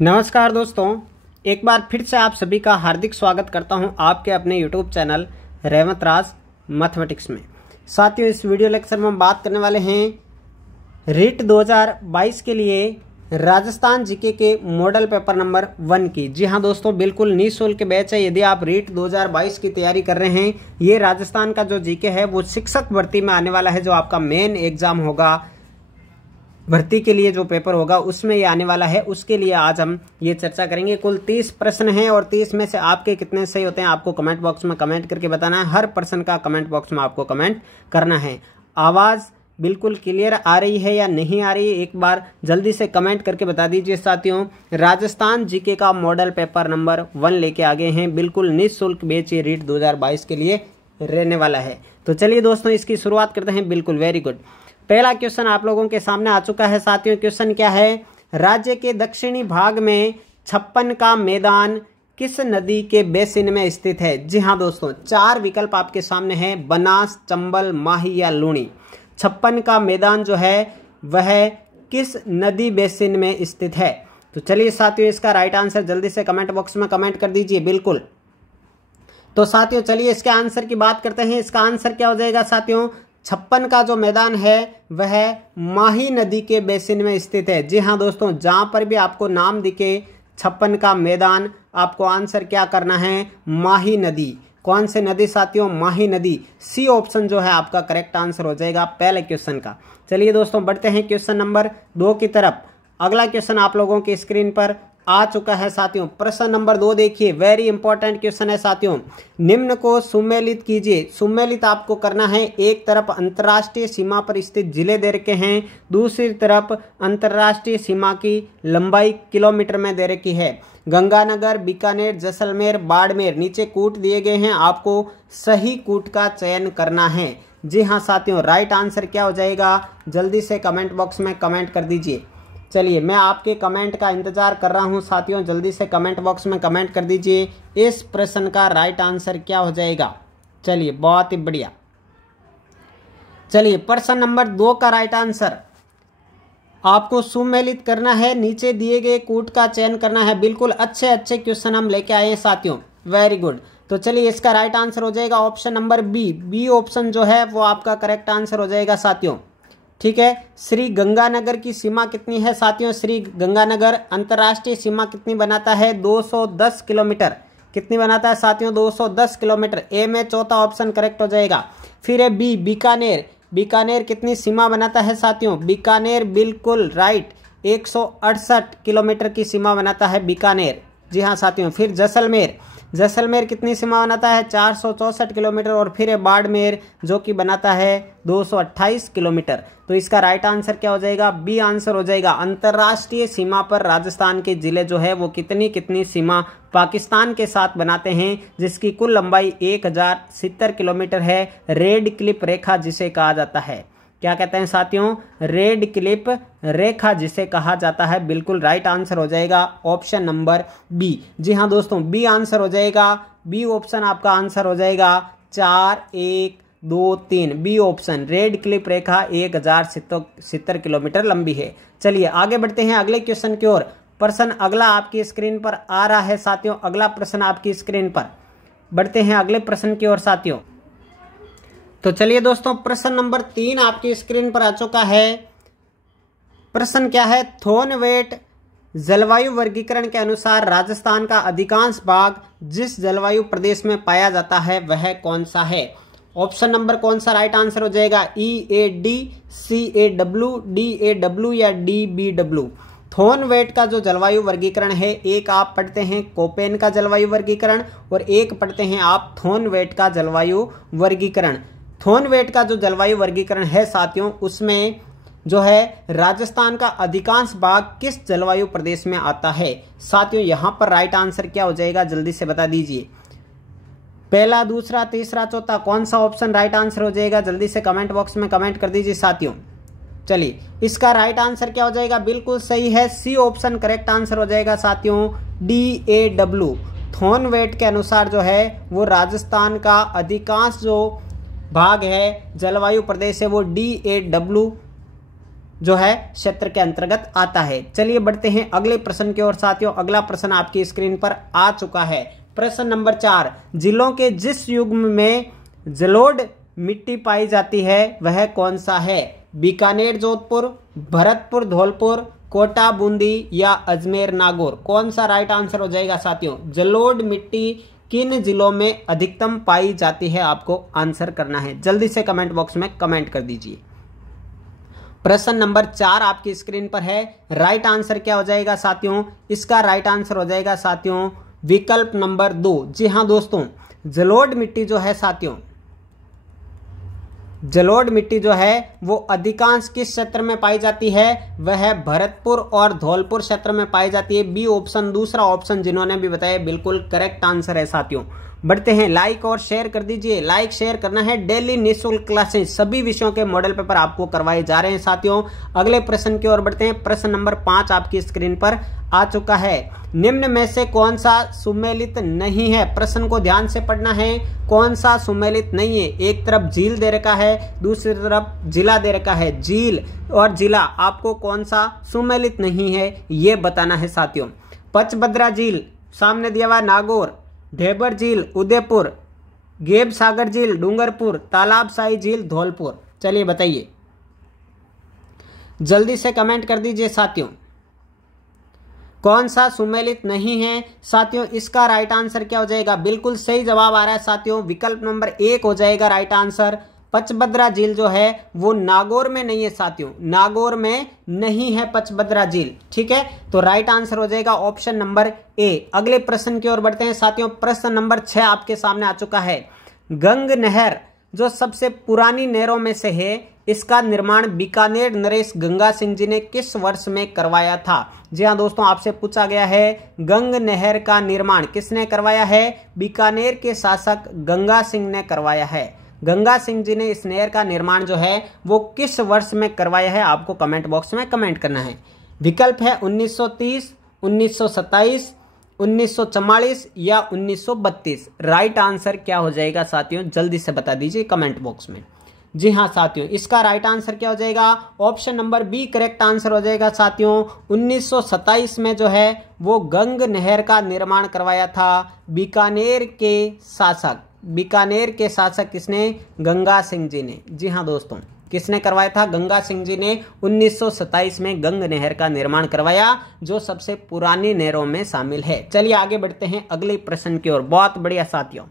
नमस्कार दोस्तों, एक बार फिर से आप सभी का हार्दिक स्वागत करता हूं आपके अपने YouTube चैनल रेवंत राज मैथमेटिक्स में। साथियों, इस वीडियो लेक्चर में हम बात करने वाले हैं रीट 2022 के लिए राजस्थान जीके के मॉडल पेपर नंबर 1 की। जी हां दोस्तों, बिल्कुल निःशुल्क बैच है। यदि आप रीट 2022 की तैयारी कर रहे हैं, ये राजस्थान का जो जीके है वो शिक्षक भर्ती में आने वाला है, जो आपका मेन एग्जाम होगा, भर्ती के लिए जो पेपर होगा उसमें ये आने वाला है। उसके लिए आज हम ये चर्चा करेंगे। कुल 30 प्रश्न हैं और 30 में से आपके कितने सही होते हैं आपको कमेंट बॉक्स में कमेंट करके बताना है। हर प्रश्न का कमेंट बॉक्स में आपको कमेंट करना है। आवाज़ बिल्कुल क्लियर आ रही है या नहीं आ रही है, एक बार जल्दी से कमेंट करके बता दीजिए। साथियों, राजस्थान जीके का मॉडल पेपर नंबर 1 लेके आ गए हैं। बिल्कुल निःशुल्क बैच ये रीट 2022 के लिए रहने वाला है। तो चलिए दोस्तों, इसकी शुरुआत करते हैं। बिल्कुल वेरी गुड। पहला क्वेश्चन आप लोगों के सामने आ चुका है। साथियों, क्वेश्चन क्या है? राज्य के दक्षिणी भाग में 56 का मैदान किस नदी के बेसिन में स्थित है? जी हां दोस्तों, 4 विकल्प आपके सामने हैं, बनास, चंबल, माही या लूणी। 56 का मैदान जो है वह किस नदी बेसिन में स्थित है? तो चलिए साथियों, इसका राइट आंसर जल्दी से कमेंट बॉक्स में कमेंट कर दीजिए। बिल्कुल। तो साथियों चलिए इसके आंसर की बात करते हैं। इसका आंसर क्या हो जाएगा साथियों? 56 का जो मैदान है वह माही नदी के बेसिन में स्थित है। जी हाँ दोस्तों, जहां पर भी आपको नाम दिखे 56 का मैदान, आपको आंसर क्या करना है? माही नदी। कौन से नदी साथियों? माही नदी। सी ऑप्शन जो है आपका करेक्ट आंसर हो जाएगा पहले क्वेश्चन का। चलिए दोस्तों, बढ़ते हैं क्वेश्चन नंबर 2 की तरफ। अगला क्वेश्चन आप लोगों की स्क्रीन पर आ चुका है। साथियों, प्रश्न नंबर 2 देखिए, वेरी इंपॉर्टेंट क्वेश्चन है। साथियों, निम्न को सुमेलित कीजिए। सुमेलित आपको करना है। एक तरफ अंतर्राष्ट्रीय सीमा पर स्थित जिले दे रखे हैं, दूसरी तरफ अंतर्राष्ट्रीय सीमा की लंबाई किलोमीटर में दे रखी है। गंगानगर, बीकानेर, जैसलमेर, बाड़मेर, नीचे कूट दिए गए हैं। आपको सही कूट का चयन करना है। जी हाँ साथियों, राइट आंसर क्या हो जाएगा? जल्दी से कमेंट बॉक्स में कमेंट कर दीजिए। चलिए, मैं आपके कमेंट का इंतजार कर रहा हूं साथियों, जल्दी से कमेंट बॉक्स में कमेंट कर दीजिए। इस प्रश्न का राइट आंसर क्या हो जाएगा? चलिए, बहुत ही बढ़िया। चलिए, प्रश्न नंबर 2 का राइट आंसर आपको सुमेलित करना है, नीचे दिए गए कूट का चयन करना है। बिल्कुल अच्छे क्वेश्चन हम लेके आए हैं साथियों, वेरी गुड। तो चलिए, इसका राइट आंसर हो जाएगा ऑप्शन नंबर बी ऑप्शन जो है वो आपका करेक्ट आंसर हो जाएगा साथियों। ठीक है। श्री गंगानगर की सीमा कितनी है साथियों? श्री गंगानगर अंतर्राष्ट्रीय सीमा कितनी बनाता है? 210 किलोमीटर। कितनी बनाता है साथियों? 210 किलोमीटर। ए में चौथा ऑप्शन करेक्ट हो जाएगा। फिर है बी, बीकानेर। बीकानेर कितनी सीमा बनाता है साथियों? बीकानेर बिल्कुल राइट, 168 किलोमीटर की सीमा बनाता है बीकानेर। जी हाँ साथियों। फिर जैसलमेर, जैसलमेर कितनी सीमा बनाता है? 464 किलोमीटर। और फिर है बाड़मेर जो कि बनाता है 228 किलोमीटर। तो इसका राइट आंसर क्या हो जाएगा? बी आंसर हो जाएगा। अंतर्राष्ट्रीय सीमा पर राजस्थान के जिले जो है वो कितनी सीमा पाकिस्तान के साथ बनाते हैं, जिसकी कुल लंबाई 1070 किलोमीटर है। रेड क्लिप रेखा जिसे कहा जाता है। क्या कहते हैं साथियों? रेड क्लिप रेखा जिसे कहा जाता है। बिल्कुल राइट आंसर हो जाएगा ऑप्शन नंबर बी। जी हाँ दोस्तों, बी आंसर हो जाएगा। बी ऑप्शन आपका आंसर हो जाएगा। 4, 1, 2, 3 बी ऑप्शन। रेड क्लिप रेखा 1070 किलोमीटर लंबी है। चलिए आगे बढ़ते हैं अगले क्वेश्चन की ओर। प्रश्न अगला आपकी स्क्रीन पर आ रहा है साथियों। अगला प्रश्न आपकी स्क्रीन पर। बढ़ते हैं अगले प्रश्न की ओर साथियों। तो चलिए दोस्तों, प्रश्न नंबर 3 आपकी स्क्रीन पर आ चुका है। प्रश्न क्या है? थोनवेट जलवायु वर्गीकरण के अनुसार राजस्थान का अधिकांश भाग जिस जलवायु प्रदेश में पाया जाता है वह कौन सा है? ऑप्शन नंबर कौन सा राइट आंसर हो जाएगा? EAD, CAW, DAW या DBW। थोनवेट का जो जलवायु वर्गीकरण है, एक आप पढ़ते हैं कोपेन का जलवायु वर्गीकरण और एक पढ़ते हैं आप थोनवेट का जलवायु वर्गीकरण। थोनवेट का जो जलवायु वर्गीकरण है साथियों, उसमें जो है राजस्थान का अधिकांश भाग किस जलवायु प्रदेश में आता है? साथियों, यहां पर राइट आंसर क्या हो जाएगा? जल्दी से बता दीजिए। पहला, दूसरा, तीसरा, चौथा, कौन सा ऑप्शन राइट आंसर हो जाएगा? जल्दी से कमेंट बॉक्स में कमेंट कर दीजिए साथियों। चलिए, इसका राइट आंसर क्या हो जाएगा? बिल्कुल सही है, सी ऑप्शन करेक्ट आंसर हो जाएगा साथियों। DAW थोनवेट के अनुसार जो है वो राजस्थान का अधिकांश जो भाग है जलवायु प्रदेश है वो DAW जो है क्षेत्र के अंतर्गत आता है। चलिए बढ़ते हैं अगले प्रश्न की ओर साथियों। अगला प्रश्न आपकी स्क्रीन पर आ चुका है। प्रश्न नंबर 4, जिलों के जिस युग्म में जलोढ़ मिट्टी पाई जाती है वह कौन सा है? बीकानेर जोधपुर, भरतपुर धौलपुर, कोटा बूंदी या अजमेर नागौर? कौन सा राइट आंसर हो जाएगा साथियों? जलोढ़ मिट्टी किन जिलों में अधिकतम पाई जाती है, आपको आंसर करना है। जल्दी से कमेंट बॉक्स में कमेंट कर दीजिए। प्रश्न नंबर 4 आपकी स्क्रीन पर है। राइट आंसर क्या हो जाएगा साथियों? इसका राइट आंसर हो जाएगा साथियों विकल्प नंबर 2। जी हाँ दोस्तों, जलोढ़ मिट्टी जो है साथियों, जलोढ़ मिट्टी जो है वो अधिकांश किस क्षेत्र में पाई जाती है? वह भरतपुर और धौलपुर क्षेत्र में पाई जाती है। बी ऑप्शन, दूसरा ऑप्शन जिन्होंने भी बताया बिल्कुल करेक्ट आंसर है साथियों। बढ़ते हैं, लाइक और शेयर कर दीजिए। लाइक शेयर करना है। डेली निःशुल्क क्लासेस सभी विषयों के मॉडल पेपर आपको करवाए जा रहे हैं साथियों। अगले प्रश्न की ओर बढ़ते हैं। प्रश्न नंबर 5 आपकी स्क्रीन पर आ चुका है। निम्न में से कौन सा सुमेलित नहीं है? प्रश्न को ध्यान से पढ़ना है। कौन सा सुमेलित नहीं है? एक तरफ झील दे रखा है, दूसरी तरफ जिला दे रखा है। झील और जिला, आपको कौन सा सुमेलित नहीं है ये बताना है साथियों। पचभद्रा झील सामने दिया हुआ नागौर, ढेबर झील उदयपुर, गेब सागर झील डूंगरपुर, तालाब शाही झील धौलपुर। चलिए बताइए, जल्दी से कमेंट कर दीजिए साथियों, कौन सा सुमेलित नहीं है? साथियों इसका राइट आंसर क्या हो जाएगा? बिल्कुल सही जवाब आ रहा है साथियों, विकल्प नंबर 1 हो जाएगा राइट आंसर। पचभद्रा झील जो है वो नागौर में नहीं है साथियों, नागौर में नहीं है पचभद्रा झील। ठीक है, तो राइट आंसर हो जाएगा ऑप्शन नंबर ए। अगले प्रश्न की ओर बढ़ते हैं साथियों। प्रश्न नंबर 6 आपके सामने आ चुका है। गंग नहर जो सबसे पुरानी नहरों में से है, इसका निर्माण बीकानेर नरेश गंगा सिंह जी ने किस वर्ष में करवाया था? जी हाँ दोस्तों, आपसे पूछा गया है गंग नहर का निर्माण किसने करवाया है? बीकानेर के शासक गंगा सिंह ने करवाया है। गंगा सिंह जी ने इस नहर का निर्माण जो है वो किस वर्ष में करवाया है, आपको कमेंट बॉक्स में कमेंट करना है। विकल्प है 1930, 1927, 1944 या 1932। राइट आंसर क्या हो जाएगा साथियों? जल्दी से बता दीजिए कमेंट बॉक्स में। जी हाँ साथियों, इसका राइट आंसर क्या हो जाएगा? Option number B correct answer हो जाएगा साथियों। 1927 में जो है वो गंग नहर का निर्माण करवाया था बीकानेर के शासक। बीकानेर के शासक किसने? गंगा सिंह जी ने। जी हाँ दोस्तों, किसने करवाया था? गंगा सिंह जी ने 1927 में गंग नहर का निर्माण करवाया, जो सबसे पुरानी नहरों में शामिल है। चलिए आगे बढ़ते हैं अगले प्रश्न की ओर। बहुत बढ़िया साथियों,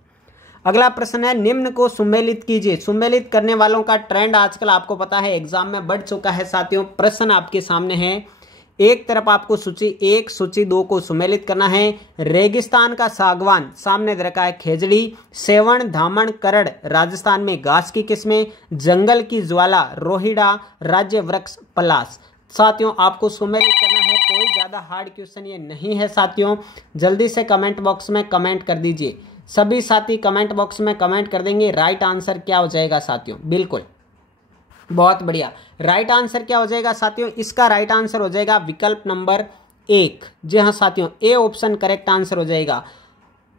अगला प्रश्न है, निम्न को सुमेलित कीजिए। सुमेलित करने वालों का ट्रेंड आजकल आपको पता है एग्जाम में बढ़ चुका है साथियों। प्रश्न आपके सामने है, एक तरफ आपको सूची 1 सूची 2 को सुमेलित करना है। रेगिस्तान का सागवान सामने दे रखा है खेजड़ी, सेवण धामण करड़ राजस्थान में घास की किस्में, जंगल की ज्वाला रोहिड़ा, राज्य वृक्ष पलास। साथियों आपको सुमेलित करना है, कोई ज्यादा हार्ड क्वेश्चन ये नहीं है साथियों। जल्दी से कमेंट बॉक्स में कमेंट कर दीजिए। सभी साथी कमेंट बॉक्स में कमेंट कर देंगे राइट आंसर क्या हो जाएगा साथियों। बिल्कुल बहुत बढ़िया, राइट आंसर क्या हो जाएगा साथियों? इसका राइट आंसर हो जाएगा विकल्प नंबर 1। जी हाँ साथियों, ए ऑप्शन करेक्ट आंसर हो जाएगा।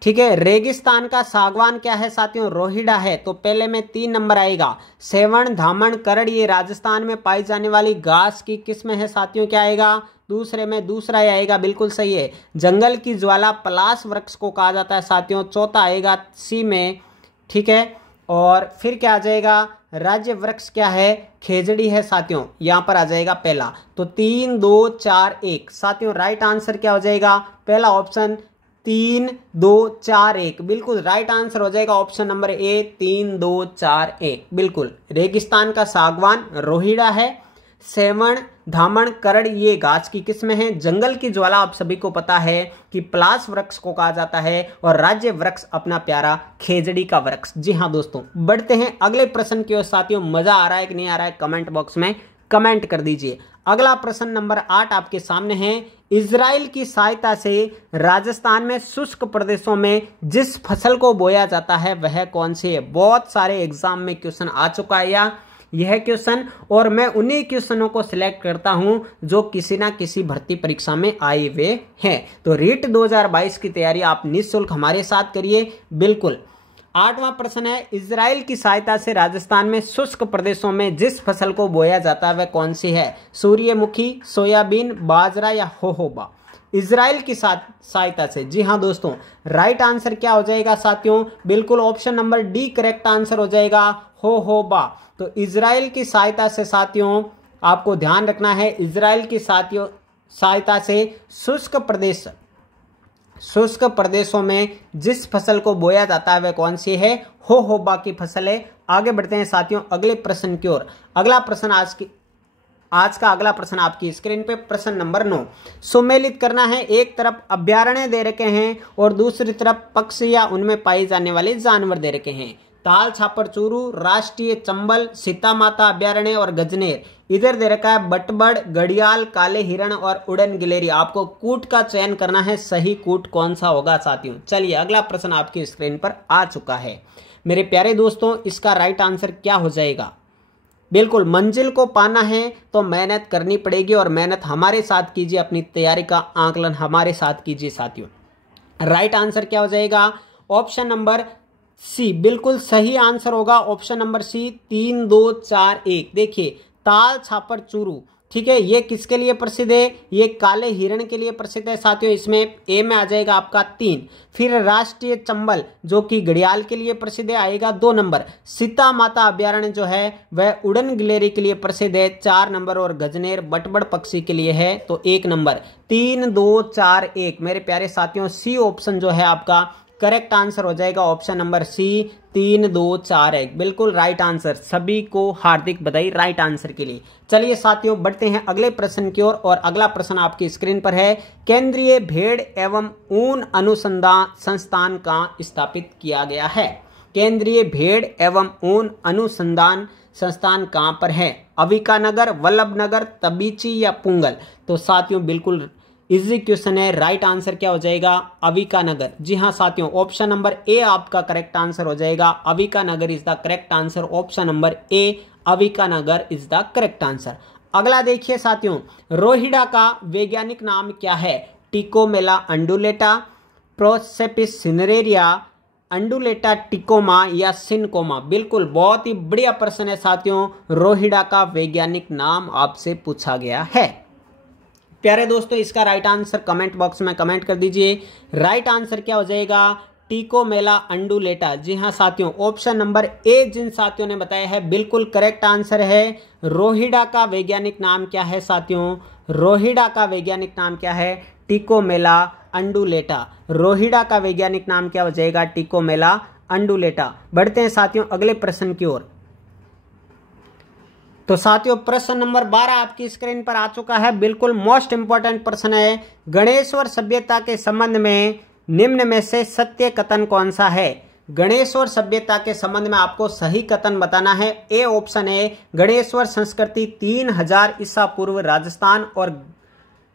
ठीक है, रेगिस्तान का सागवान क्या है साथियों? रोहिड़ा है। तो पहले में 3 नंबर आएगा। सेवण धामण करड़ ये राजस्थान में पाई जाने वाली घास की किस्म है साथियों, क्या आएगा? दूसरे में दूसरा ही आएगा, बिल्कुल सही है। जंगल की ज्वाला पलास वृक्ष को कहा जाता है साथियों, चौथा आएगा सी में। ठीक है, और फिर क्या आ जाएगा? राज्य वृक्ष क्या है? खेजड़ी है साथियों, यहां पर आ जाएगा पहला। तो 3 2 4 1 साथियों राइट आंसर क्या हो जाएगा? पहला ऑप्शन 3 2 4 1 बिल्कुल राइट आंसर हो जाएगा ऑप्शन नंबर ए 3 2 4 1 बिल्कुल। रेगिस्तान का सागवान रोहिड़ा है, सेवण धामण करड़ ये घास की किस्में हैं, जंगल की ज्वाला आप सभी को पता है कि पलास वृक्ष को कहा जाता है, और राज्य वृक्ष अपना प्यारा खेजड़ी का वृक्ष। जी हाँ दोस्तों, बढ़ते हैं अगले प्रश्न की ओर साथियों। मजा आ रहा है कि नहीं आ रहा है कमेंट बॉक्स में कमेंट कर दीजिए। अगला प्रश्न नंबर 8 आपके सामने है। इजराइल की सहायता से राजस्थान में शुष्क प्रदेशों में जिस फसल को बोया जाता है वह कौन सी है? बहुत सारे एग्जाम में क्वेश्चन आ चुका है यह क्वेश्चन, और मैं उन्हीं क्वेश्चनों को सिलेक्ट करता हूं जो किसी ना किसी भर्ती परीक्षा में आए हुए हैं। तो रीट 2022 की तैयारी आप निःशुल्क हमारे साथ करिए। बिल्कुल 8वां प्रश्न है, इजराइल की सहायता से राजस्थान में शुष्क प्रदेशों में जिस फसल को बोया जाता है वह कौन सी है? सूर्यमुखी, सोयाबीन, बाजरा या होहोबा? इजराइल की सहायता से, जी हाँ दोस्तों, राइट आंसर क्या हो जाएगा साथियों? बिल्कुल option number D correct answer हो जाएगा, होहोबा। तो इजराइल की सहायता से साथियों आपको ध्यान रखना है, इजराइल की सहायता से शुष्क प्रदेशों में जिस फसल को बोया जाता है वह कौन सी है? होहोबा की फसल है। आगे बढ़ते हैं साथियों अगले प्रश्न की ओर। अगला प्रश्न आज का अगला प्रश्न आपकी स्क्रीन पे प्रश्न नंबर 9। सुमेलित करना है, एक तरफ अभ्यारण्य दे रखे हैं और दूसरी तरफ पक्षी या उनमें पाए जाने वाले जानवर दे रखे हैं। ताल छापर चूरू, राष्ट्रीय चंबल, सीता माता अभ्यारण्य और गजनेर। इधर दे रखा है बटबड़, घड़ियाल, काले हिरण और उड़न गिलेरी। आपको कूट का चयन करना है, सही कूट कौन सा होगा साथियों। चलिए अगला प्रश्न आपकी स्क्रीन पर आ चुका है मेरे प्यारे दोस्तों। इसका राइट आंसर क्या हो जाएगा? बिल्कुल, मंजिल को पाना है तो मेहनत करनी पड़ेगी और मेहनत हमारे साथ कीजिए, अपनी तैयारी का आकलन हमारे साथ कीजिए साथियों। राइट आंसर क्या हो जाएगा? ऑप्शन नंबर सी बिल्कुल सही आंसर होगा। Option number C 3 2 4 1। देखिए ताल छापर चूरू, ठीक है, ये किसके लिए प्रसिद्ध है? ये काले हिरण के लिए प्रसिद्ध है साथियों। इसमें ए में आ जाएगा आपका 3। फिर राष्ट्रीय चंबल जो कि घड़ियाल के लिए प्रसिद्ध है, आएगा 2 नंबर। सीता माता अभ्यारण्य जो है वह उड़न गिलेरी के लिए प्रसिद्ध है, 4 नंबर। और गजनेर बटबड़ पक्षी के लिए है तो 1 नंबर। 3 2 4 1 मेरे प्यारे साथियों, सी ऑप्शन जो है आपका करेक्ट आंसर हो जाएगा। ऑप्शन नंबर सी 3 2 4 1 बिल्कुल राइट आंसर। सभी को हार्दिक बधाई राइट आंसर के लिए। चलिए साथियों बढ़ते हैं अगले प्रश्न की ओर और अगला प्रश्न आपकी स्क्रीन पर है, केंद्रीय भेड़ एवं ऊन अनुसंधान संस्थान कहाँ स्थापित किया गया है? केंद्रीय भेड़ एवं ऊन अनुसंधान संस्थान कहाँ पर है? अविकानगर, वल्लभनगर, तबीची या पुंगल? तो साथियों बिल्कुल इजी क्वेश्चन है, राइट आंसर क्या हो जाएगा? अविकानगर। जी हाँ साथियों, ऑप्शन नंबर ए आपका करेक्ट आंसर हो जाएगा। Avikanagar is the correct answer. Option number A Avikanagar is the correct answer. अगला देखिए साथियों, रोहिड़ा का वैज्ञानिक नाम क्या है? टिकोमेला अंडुलेटा, प्रोसेपिस सिनेरेरिया, अंडुलेटा टिकोमा या सिनकोमा? बिल्कुल बहुत ही बढ़िया प्रश्न है साथियों। रोहिड़ा का वैज्ञानिक नाम आपसे पूछा गया है। प्यारे दोस्तों इसका राइट आंसर कमेंट बॉक्स में कमेंट कर दीजिए। राइट आंसर क्या हो जाएगा? टिकोमेला अंडुलेटा। जी हाँ साथियों, ऑप्शन नंबर ए जिन साथियों ने बताया है बिल्कुल करेक्ट आंसर है। रोहिड़ा का वैज्ञानिक नाम क्या है साथियों? रोहिड़ा का वैज्ञानिक नाम क्या है? टिकोमेला अंडुलेटा। रोहिड़ा का वैज्ञानिक नाम क्या हो जाएगा? टिकोमेला अंडुलेटा। बढ़ते हैं साथियों अगले प्रश्न की ओर। तो साथियों प्रश्न नंबर 12 आपकी स्क्रीन पर आ चुका है। बिल्कुल मोस्ट इंपॉर्टेंट प्रश्न है, गणेश्वर सभ्यता के संबंध में निम्न में से सत्य कथन कौन सा है? गणेश्वर सभ्यता के संबंध में आपको सही कथन बताना है। ए ऑप्शन है, गणेश्वर संस्कृति 3000 ईसा पूर्व राजस्थान और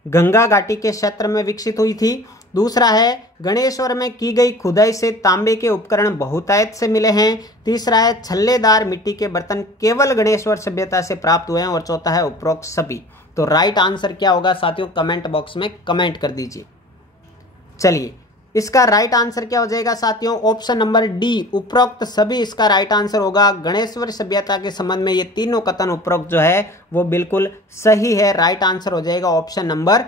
गंगा घाटी के क्षेत्र में विकसित हुई थी। दूसरा है, गणेश्वर में की गई खुदाई से तांबे के उपकरण बहुतायत से मिले हैं। तीसरा है, छल्लेदार मिट्टी के बर्तन केवल गणेश्वर सभ्यता से प्राप्त हुए हैं। और चौथा है, उपरोक्त सभी। तो राइट आंसर क्या होगा साथियों? कमेंट बॉक्स में कमेंट कर दीजिए। चलिए इसका राइट आंसर क्या हो जाएगा साथियों? ऑप्शन नंबर डी उपरोक्त सभी इसका राइट आंसर होगा। गणेश्वर सभ्यता के संबंध में ये तीनों कथन उपरोक्त जो है वो बिल्कुल सही है। राइट आंसर हो जाएगा ऑप्शन नंबर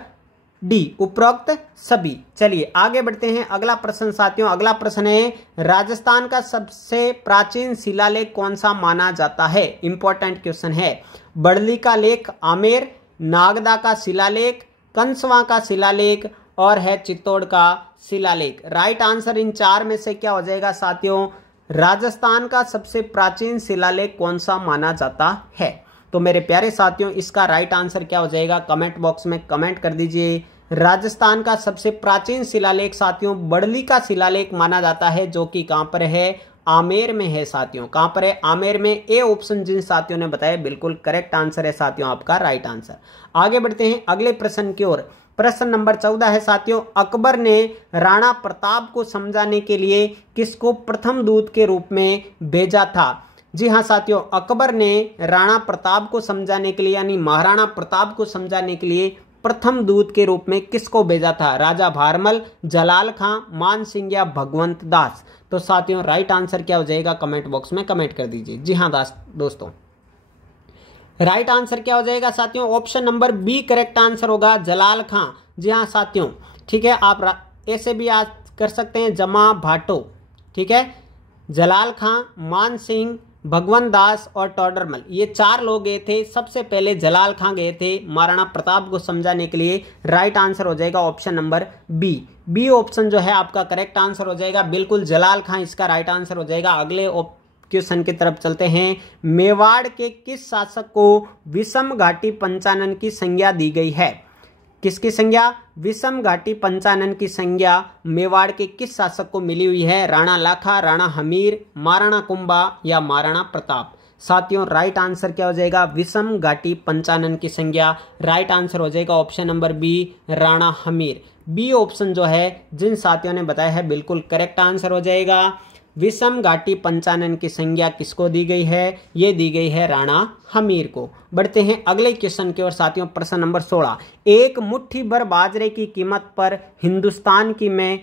डी उपरोक्त सभी। चलिए आगे बढ़ते हैं अगला प्रश्न साथियों। अगला प्रश्न है, राजस्थान का सबसे प्राचीन शिलालेख कौन सा माना जाता है? इंपॉर्टेंट क्वेश्चन है। बड़ली का लेख आमेर, नागदा का शिलालेख, कंसवा का शिलालेख और है चित्तौड़ का शिलालेख। राइट आंसर इन 4 में से क्या हो जाएगा साथियों? राजस्थान का सबसे प्राचीन शिलालेख कौन सा माना जाता है? तो मेरे प्यारे साथियों इसका राइट आंसर क्या हो जाएगा? कमेंट बॉक्स में कमेंट कर दीजिए। राजस्थान का सबसे प्राचीन शिलालेख साथियों बड़ली का शिलालेख माना जाता है, जो कि कहां पर है? आमेर में है साथियों। कहां पर है? आमेर में। ए ऑप्शन जिन साथियों ने बताया बिल्कुल करेक्ट आंसर है साथियों आपका राइट आंसर। आगे बढ़ते हैं अगले प्रश्न की ओर। प्रश्न नंबर 14 है साथियों, अकबर ने राणा प्रताप को समझाने के लिए किसको प्रथम दूत के रूप में भेजा था? जी हाँ साथियों, अकबर ने राणा प्रताप को समझाने के लिए यानी महाराणा प्रताप को समझाने के लिए प्रथम दूत के रूप में किसको भेजा था? राजा भारमल, जलाल खां, मान सिंह या भगवंत दास? तो साथियों राइट आंसर क्या हो जाएगा? कमेंट बॉक्स में कमेंट कर दीजिए। जी हाँ दोस्तों, राइट आंसर क्या हो जाएगा साथियों? Option number B correct answer होगा, जलाल खां। जी हाँ साथियों, ठीक है, आप ऐसे भी आज कर सकते हैं, जमा भाटो, ठीक है, जलाल खां, मान सिंह, भगवंत दास और टोडरमल, ये 4 लोग गए थे। सबसे पहले जलाल खां गए थे महाराणा प्रताप को समझाने के लिए। राइट आंसर हो जाएगा ऑप्शन नंबर बी ऑप्शन जो है आपका करेक्ट आंसर हो जाएगा। बिल्कुल जलाल खां इसका राइट आंसर हो जाएगा। अगले क्वेश्चन की तरफ चलते हैं। मेवाड़ के किस शासक को विषम घाटी पंचानन की संज्ञा दी गई है? किसकी संज्ञा? विषम घाटी पंचानन की संज्ञा मेवाड़ के किस शासक को मिली हुई है? राणा लाखा, राणा हमीर, महाराणा कुंभा या महाराणा प्रताप? साथियों राइट आंसर क्या हो जाएगा? विषम घाटी पंचानन की संज्ञा। राइट आंसर हो जाएगा option number B, Rana Hamir. B option जो है जिन साथियों ने बताया है बिल्कुल करेक्ट आंसर हो जाएगा। विषम घाटी पंचानन की संज्ञा किसको दी गई है? ये दी गई है राणा हमीर को। बढ़ते हैं अगले क्वेश्चन की ओर साथियों, प्रश्न नंबर 16। एक मुट्ठी भर बाजरे की कीमत पर हिंदुस्तान की मैं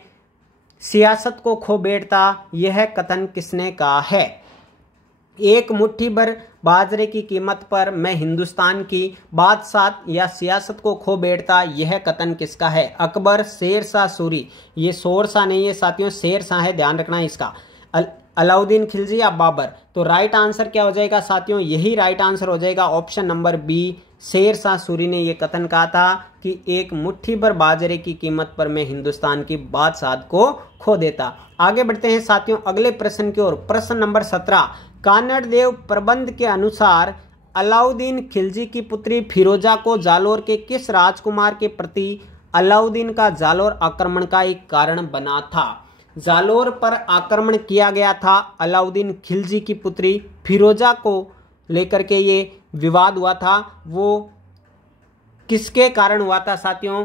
सियासत को खो बैठता, यह कथन किसने कहा है? एक मुट्ठी भर बाजरे की कीमत पर मैं हिंदुस्तान की बादशाह या सियासत को खो बैठता, यह कथन किसका है? अकबर, शेर शाह सूरी? ये शोर शाह नहीं है साथियों, शेर शाह है, ध्यान रखना है इसका। अलाउद्दीन खिलजी या बाबर? तो राइट आंसर क्या हो जाएगा साथियों? यही राइट आंसर हो जाएगा option number B, Sher Shah Suri ने यह कथन कहा था कि एक मुट्ठी भर बाजरे की कीमत पर मैं हिंदुस्तान की बादशाह को खो देता। आगे बढ़ते हैं साथियों अगले प्रश्न की ओर। प्रश्न नंबर 17। कानड़ देव प्रबंध के अनुसार अलाउद्दीन खिलजी की पुत्री फिरोजा को जालोर के किस राजकुमार के प्रति अलाउद्दीन का जालोर आक्रमण का एक कारण बना था? जालोर पर आक्रमण किया गया था, अलाउद्दीन खिलजी की पुत्री फिरोजा को लेकर के ये विवाद हुआ था। वो किसके कारण हुआ था साथियों?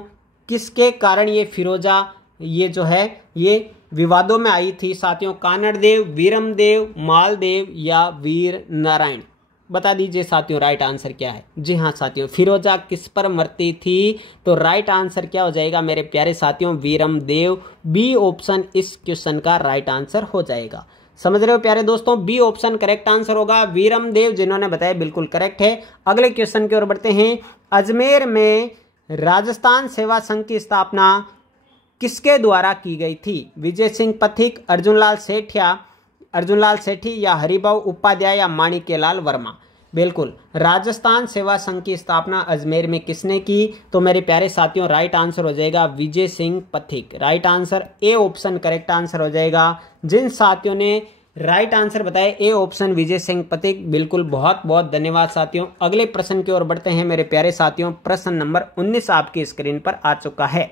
किसके कारण ये फिरोजा ये जो है ये विवादों में आई थी साथियों? कानड़ देव, वीरमदेव, मालदेव या वीर नारायण? बता दीजिए साथियों राइट आंसर क्या है? जी हाँ साथियों, फिरोजा किस पर मरती थी? तो राइट आंसर क्या हो जाएगा मेरे प्यारे साथियों? वीरमदेव। बी ऑप्शन इस क्वेश्चन का राइट आंसर हो जाएगा। समझ रहे हो प्यारे दोस्तों, बी ऑप्शन करेक्ट आंसर होगा। वीरमदेव जिन्होंने बताया बिल्कुल करेक्ट है। अगले क्वेश्चन की ओर बढ़ते हैं। अजमेर में राजस्थान सेवा संघ की स्थापना किसके द्वारा की गई थी? विजय सिंह पथिक, अर्जुनलाल सेठी या हरिभाऊ उपाध्याय या माणिक्यलाल वर्मा? बिल्कुल राजस्थान सेवा संघ की स्थापना अजमेर में किसने की? तो मेरे प्यारे साथियों राइट आंसर हो जाएगा Vijay Singh Pathik. Right answer A option correct answer हो जाएगा। जिन साथियों ने राइट आंसर बताया ए ऑप्शन विजय सिंह पथिक, बिल्कुल बहुत बहुत धन्यवाद साथियों। अगले प्रश्न की ओर बढ़ते हैं मेरे प्यारे साथियों। प्रश्न नंबर 19 आपकी स्क्रीन पर आ चुका है।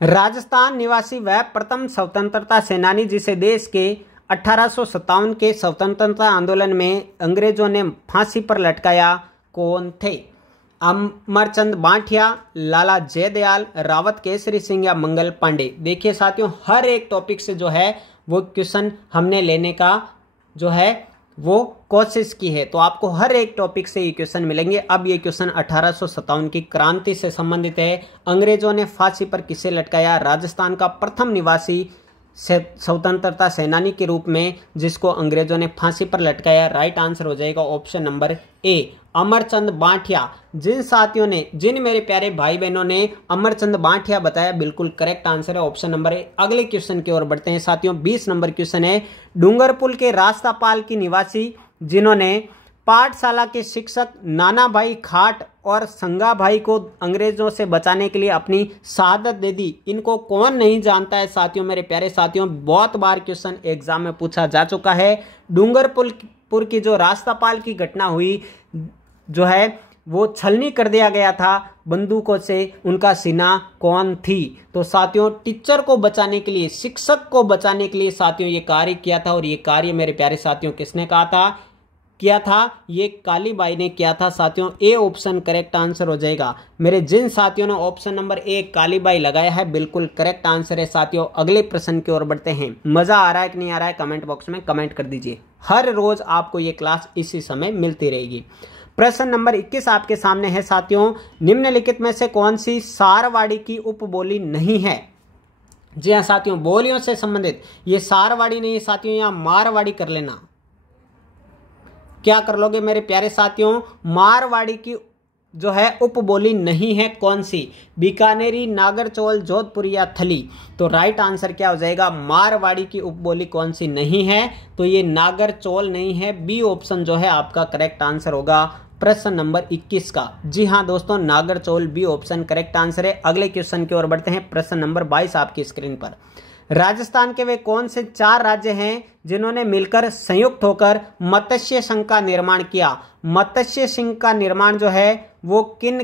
राजस्थान निवासी वह प्रथम स्वतंत्रता सेनानी जिसे देश के 1857 के स्वतंत्रता आंदोलन में अंग्रेजों ने फांसी पर लटकाया, कौन थे? अमरचंद बांठिया, लाला जयदयाल, रावत केसरी सिंह या मंगल पांडे? देखिए साथियों हर एक टॉपिक से जो है वो क्वेश्चन हमने लेने का जो है वो कोशिश की है, तो आपको हर एक टॉपिक से ये क्वेश्चन मिलेंगे। अब ये क्वेश्चन 1857 की क्रांति से संबंधित है। अंग्रेजों ने फांसी पर किसे लटकाया? राजस्थान का प्रथम निवासी स्वतंत्रता सेनानी के रूप में जिसको अंग्रेजों ने फांसी पर लटकाया। राइट आंसर हो जाएगा option number A, Amarchand Banthia. जिन मेरे प्यारे भाई बहनों ने अमरचंद बांठिया बताया बिल्कुल करेक्ट आंसर है ऑप्शन नंबर ए। अगले क्वेश्चन की ओर बढ़ते हैं साथियों। 20 नंबर क्वेश्चन है। डूंगरपुर के रास्तापाल की निवासी जिन्होंने पाठशाला के शिक्षक नाना भाई खाट और संगा भाई को अंग्रेजों से बचाने के लिए अपनी शहादत दे दी, इनको कौन नहीं जानता है साथियों? मेरे प्यारे साथियों बहुत बार क्वेश्चन एग्जाम में पूछा जा चुका है। डूंगरपुर की जो रास्तापाल की घटना हुई जो है वो छलनी कर दिया गया था बंदूकों से, उनका सीना कौन थी? तो साथियों टीचर को बचाने के लिए, शिक्षक को बचाने के लिए साथियों ये कार्य किया था। और ये कार्य मेरे प्यारे साथियों किसने किया था? ये कालीबाई ने किया था साथियों। ए ऑप्शन करेक्ट आंसर हो जाएगा। मेरे जिन साथियों ने ऑप्शन नंबर ए कालीबाई लगाया है बिल्कुल करेक्ट आंसर है साथियों। अगले प्रश्न की ओर बढ़ते हैं। मजा आ रहा है कि नहीं आ रहा है कमेंट बॉक्स में कमेंट कर दीजिए। हर रोज आपको ये क्लास इसी समय मिलती रहेगी। प्रश्न नंबर 21 आपके सामने है साथियों, निम्नलिखित में से कौन सी सारवाड़ी की उपबोली नहीं है? जी हाँ साथियों, बोलियों से संबंधित ये सारवाड़ी नहीं है साथियों, यहाँ मारवाड़ी कर लेना। क्या कर लोगे मेरे प्यारे साथियों? मारवाड़ी की जो है उपबोली नहीं है कौन सी? बीकानेरी, नागरचौल, जोधपुरी या थली? तो राइट आंसर क्या हो जाएगा? मारवाड़ी की उपबोली कौन सी नहीं है? तो ये नागरचौल नहीं है। बी ऑप्शन जो है आपका करेक्ट आंसर होगा प्रश्न नंबर 21 का। जी हाँ दोस्तों, नागरचौल बी ऑप्शन करेक्ट आंसर है। अगले क्वेश्चन की ओर बढ़ते हैं। प्रश्न नंबर 22 आपकी स्क्रीन पर। राजस्थान के वे कौन से 4 राज्य हैं जिन्होंने मिलकर संयुक्त होकर मत्स्य संघ का निर्माण किया? मत्स्य संघ का निर्माण जो है वो किन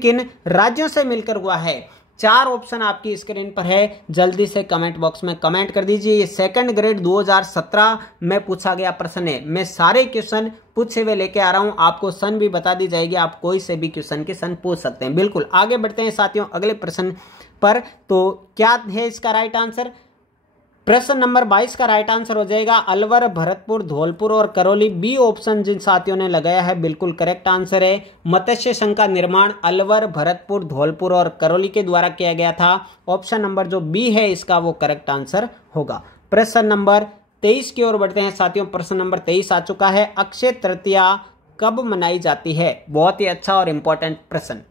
किन राज्यों से मिलकर हुआ है? 4 ऑप्शन आपकी स्क्रीन पर है, जल्दी से कमेंट बॉक्स में कमेंट कर दीजिए। ये सेकंड ग्रेड 2017 में पूछा गया प्रश्न है। मैं सारे क्वेश्चन पूछे हुए लेके आ रहा हूं, आपको सन भी बता दी जाएगी, आप कोई से भी क्वेश्चन के सन पूछ सकते हैं। बिल्कुल आगे बढ़ते हैं साथियों अगले प्रश्न पर। तो क्या है इसका राइट आंसर? प्रश्न नंबर 22 का राइट आंसर हो जाएगा अलवर, भरतपुर, धौलपुर और करौली। बी ऑप्शन जिन साथियों ने लगाया है बिल्कुल करेक्ट आंसर है। मत्स्य संघ का निर्माण अलवर, भरतपुर, धौलपुर और करौली के द्वारा किया गया था। ऑप्शन नंबर जो बी है इसका वो करेक्ट आंसर होगा। प्रश्न नंबर 23 की ओर बढ़ते हैं साथियों। प्रश्न नंबर 23 आ चुका है। अक्षय तृतीया कब मनाई जाती है? बहुत ही अच्छा और इंपॉर्टेंट प्रश्न।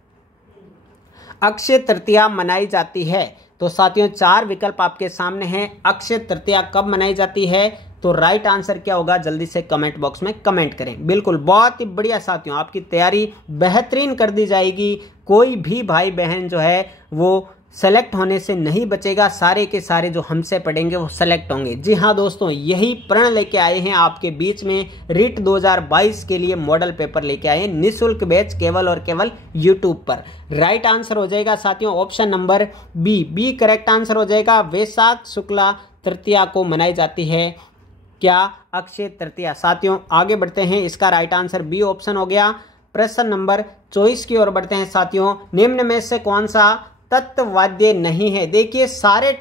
अक्षय तृतीया मनाई जाती है तो साथियों 4 विकल्प आपके सामने हैं। अक्षय तृतीया कब मनाई जाती है? तो राइट आंसर क्या होगा? जल्दी से कमेंट बॉक्स में कमेंट करें। बिल्कुल बहुत ही बढ़िया साथियों, आपकी तैयारी बेहतरीन कर दी जाएगी। कोई भी भाई बहन जो है वो सेलेक्ट होने से नहीं बचेगा। सारे के सारे जो हमसे पढ़ेंगे वो सेलेक्ट होंगे। जी हाँ दोस्तों, यही प्रण लेके आए हैं आपके बीच में। रिट 2022 के लिए मॉडल पेपर लेके आए हैं, निःशुल्क बैच केवल और केवल यूट्यूब पर। राइट आंसर हो जाएगा साथियों option number B correct answer हो जाएगा। वैशाख शुक्ला तृतीया को मनाई जाती है क्या? अक्षय तृतीया। साथियों आगे बढ़ते हैं, इसका राइट आंसर बी ऑप्शन हो गया। प्रश्न नंबर 24 की ओर बढ़ते हैं साथियों। निम्न में से कौन सा तत्ववाद्य नहीं है? देखिए सारे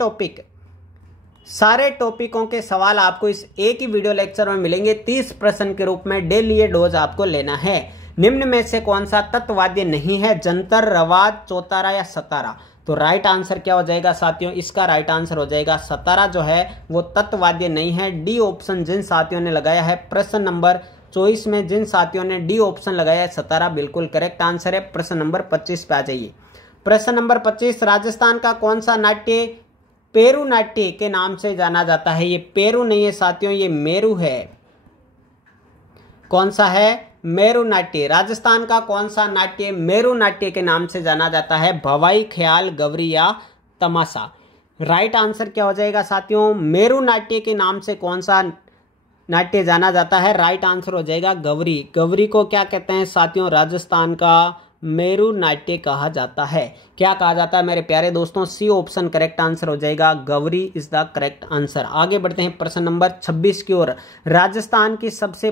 टॉपिकों के सवाल आपको इस एक ही वीडियो लेक्चर में मिलेंगे। 30 प्रश्न के रूप में डेली ये डोज आपको लेना है। निम्न में से कौन सा तत्ववाद्य नहीं है? जंतर, रवाद, चौतारा या सतारा? तो राइट आंसर क्या हो जाएगा साथियों? इसका राइट आंसर हो जाएगा सतारा जो है वो तत्ववाद्य नहीं है। डी ऑप्शन जिन साथियों ने लगाया है प्रश्न नंबर 24 में, जिन साथियों ने डी ऑप्शन लगाया है सतारा, बिल्कुल करेक्ट आंसर है। प्रश्न नंबर 25 पे आ जाइए। प्रश्न नंबर 25, राजस्थान का कौन सा नाट्य पेरू नाट्य के नाम से जाना जाता है? ये पेरू नहीं है साथियों, ये मेरू है। कौन सा है? मेरू नाट्य। राजस्थान का कौन सा नाट्य मेरू नाट्य के नाम से जाना जाता है? भवाई, ख्याल, गवरी या तमाशा? राइट आंसर क्या हो जाएगा साथियों? मेरू नाट्य के नाम से कौन सा नाट्य जाना जाता है? राइट आंसर हो जाएगा गवरी। गवरी को क्या कहते हैं साथियों? राजस्थान का मेरू नाट्य कहा जाता है। क्या कहा जाता है मेरे प्यारे दोस्तों? सी ऑप्शन करेक्ट आंसर हो जाएगा। Gavari is the correct answer. आगे बढ़ते हैं प्रश्न नंबर 26 की ओर। राजस्थान की सबसे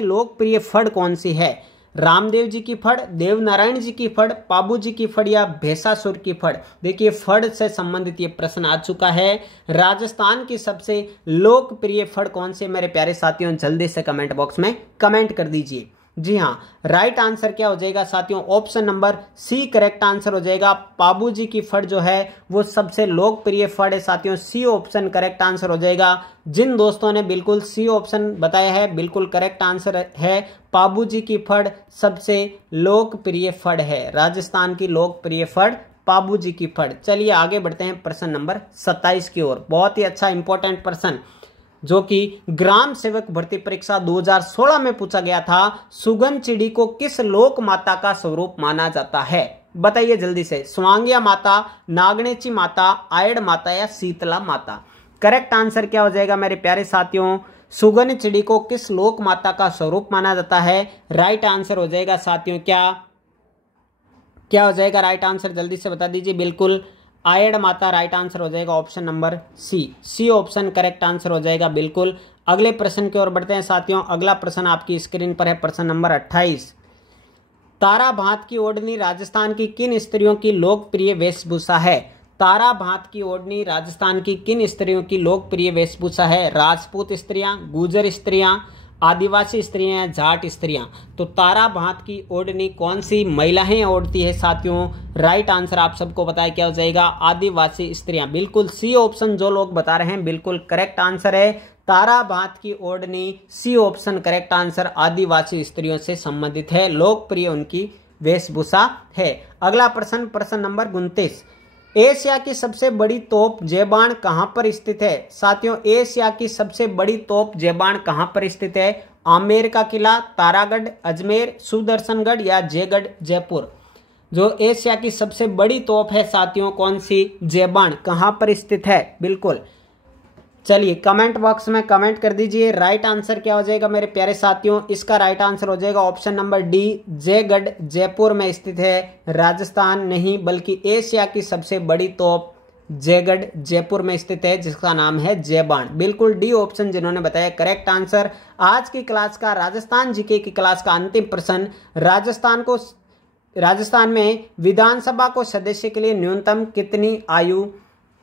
लोकप्रिय फड़ कौन सी है? रामदेव जी की फड़, देवनारायण जी की फड़, पाबू जी की फड़ या भैंसासुर की फड़? देखिए फड़ से संबंधित ये प्रश्न आ चुका है। राजस्थान की सबसे लोकप्रिय फड़ कौन सी मेरे प्यारे साथियों? जल्दी से कमेंट बॉक्स में कमेंट कर दीजिए। जी हाँ, राइट आंसर क्या हो जाएगा साथियों? Option number C correct answer हो जाएगा। पाबू जी की फड़ जो है वो सबसे लोकप्रिय फड़ है साथियों। सी ऑप्शन करेक्ट आंसर हो जाएगा। जिन दोस्तों ने बिल्कुल सी ऑप्शन बताया है बिल्कुल करेक्ट आंसर है। पाबू जी की फड़ सबसे लोकप्रिय फड़ है। राजस्थान की लोकप्रिय फड़ पाबू जी की फड़। चलिए आगे बढ़ते हैं प्रश्न नंबर 27 की ओर। बहुत ही अच्छा इंपॉर्टेंट प्रश्न जो कि ग्राम सेवक भर्ती परीक्षा 2016 में पूछा गया था। सुगन चिड़ी को किस लोक माता का स्वरूप माना जाता है? बताइए जल्दी से। स्वांगिया माता, नागणेची माता, आयड़ माता या शीतला माता? करेक्ट आंसर क्या हो जाएगा मेरे प्यारे साथियों? सुगन चिड़ी को किस लोक माता का स्वरूप माना जाता है? राइट आंसर हो जाएगा साथियों क्या हो जाएगा? राइट आंसर जल्दी से बता दीजिए। बिल्कुल आयड़ माता राइट आंसर हो जाएगा। Option number C option correct answer हो जाएगा। बिल्कुल अगले प्रश्न की ओर बढ़ते हैं साथियों। अगला प्रश्न आपकी स्क्रीन पर है, प्रश्न नंबर 28। तारा भात की ओढ़नी राजस्थान की किन स्त्रियों की लोकप्रिय वेशभूषा है? तारा भात की ओढ़नी राजस्थान की किन स्त्रियों की लोकप्रिय वेशभूषा है? राजपूत स्त्रियां, गुर्जर स्त्रियां, आदिवासी स्त्रियां या जाट स्त्रियां। तो तारा भात की ओढ़नी कौन सी महिलाएं ओढ़ती है साथियों? राइट आंसर आप सबको बताया क्या हो जाएगा? आदिवासी स्त्रियां। बिल्कुल सी ऑप्शन जो लोग बता रहे हैं बिल्कुल करेक्ट आंसर है। तारा भात की ओढ़नी सी ऑप्शन करेक्ट आंसर, आदिवासी स्त्रियों से संबंधित है, लोकप्रिय उनकी वेशभूषा है। अगला प्रश्न, प्रश्न नंबर 29। एशिया की सबसे बड़ी तोप जेबान कहां पर स्थित है? साथियों, एशिया की सबसे बड़ी तोप जेबान कहां पर स्थित है? आमेर का किला, तारागढ़, अजमेर, सुदर्शनगढ़ या जयगढ़ जयपुर। जो एशिया की सबसे बड़ी तोप है साथियों कौन सी? जेबान। कहां पर स्थित है? बिल्कुल, चलिए कमेंट बॉक्स में कमेंट कर दीजिए। राइट आंसर क्या हो जाएगा मेरे प्यारे साथियों? इसका राइट आंसर हो जाएगा option number D, Jaigarh Jaipur में स्थित है। राजस्थान नहीं बल्कि एशिया की सबसे बड़ी तोप जयगढ़ जयपुर में स्थित है, जिसका नाम है जेबान। बिल्कुल डी ऑप्शन जिन्होंने बताया करेक्ट आंसर। आज की क्लास का राजस्थान जीके की क्लास का अंतिम प्रश्न, राजस्थान में विधानसभा को सदस्य के लिए न्यूनतम कितनी आयु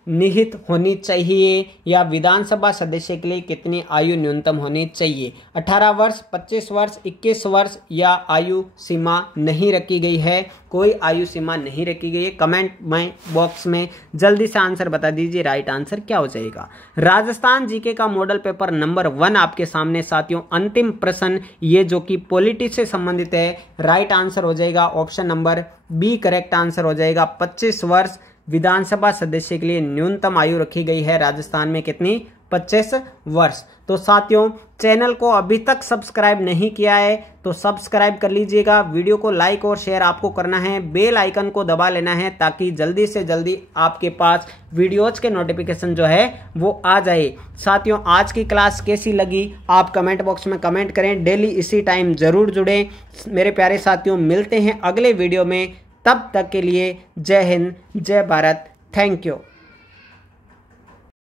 निहित होनी चाहिए, या विधानसभा सदस्य के लिए कितनी आयु न्यूनतम होनी चाहिए? 18 वर्ष, 25 वर्ष, 21 वर्ष या आयु सीमा नहीं रखी गई है? कोई आयु सीमा नहीं रखी गई है। कमेंट में बॉक्स में जल्दी से आंसर बता दीजिए, राइट आंसर क्या हो जाएगा? राजस्थान जीके का मॉडल पेपर नंबर 1 आपके सामने साथियों। अंतिम प्रश्न ये जो कि पॉलिटी से संबंधित है, राइट आंसर हो जाएगा option number B correct answer हो जाएगा। 25 वर्ष विधानसभा सदस्य के लिए न्यूनतम आयु रखी गई है राजस्थान में, कितनी? 25 वर्ष। तो साथियों, चैनल को अभी तक सब्सक्राइब नहीं किया है तो सब्सक्राइब कर लीजिएगा। वीडियो को लाइक और शेयर आपको करना है, बेल आइकन को दबा लेना है ताकि जल्दी से जल्दी आपके पास वीडियोज के नोटिफिकेशन जो है वो आ जाए। साथियों, आज की क्लास कैसी लगी आप कमेंट बॉक्स में कमेंट करें। डेली इसी टाइम जरूर जुड़ें मेरे प्यारे साथियों। मिलते हैं अगले वीडियो में, तब तक के लिए जय हिंद, जय भारत, थैंक यू।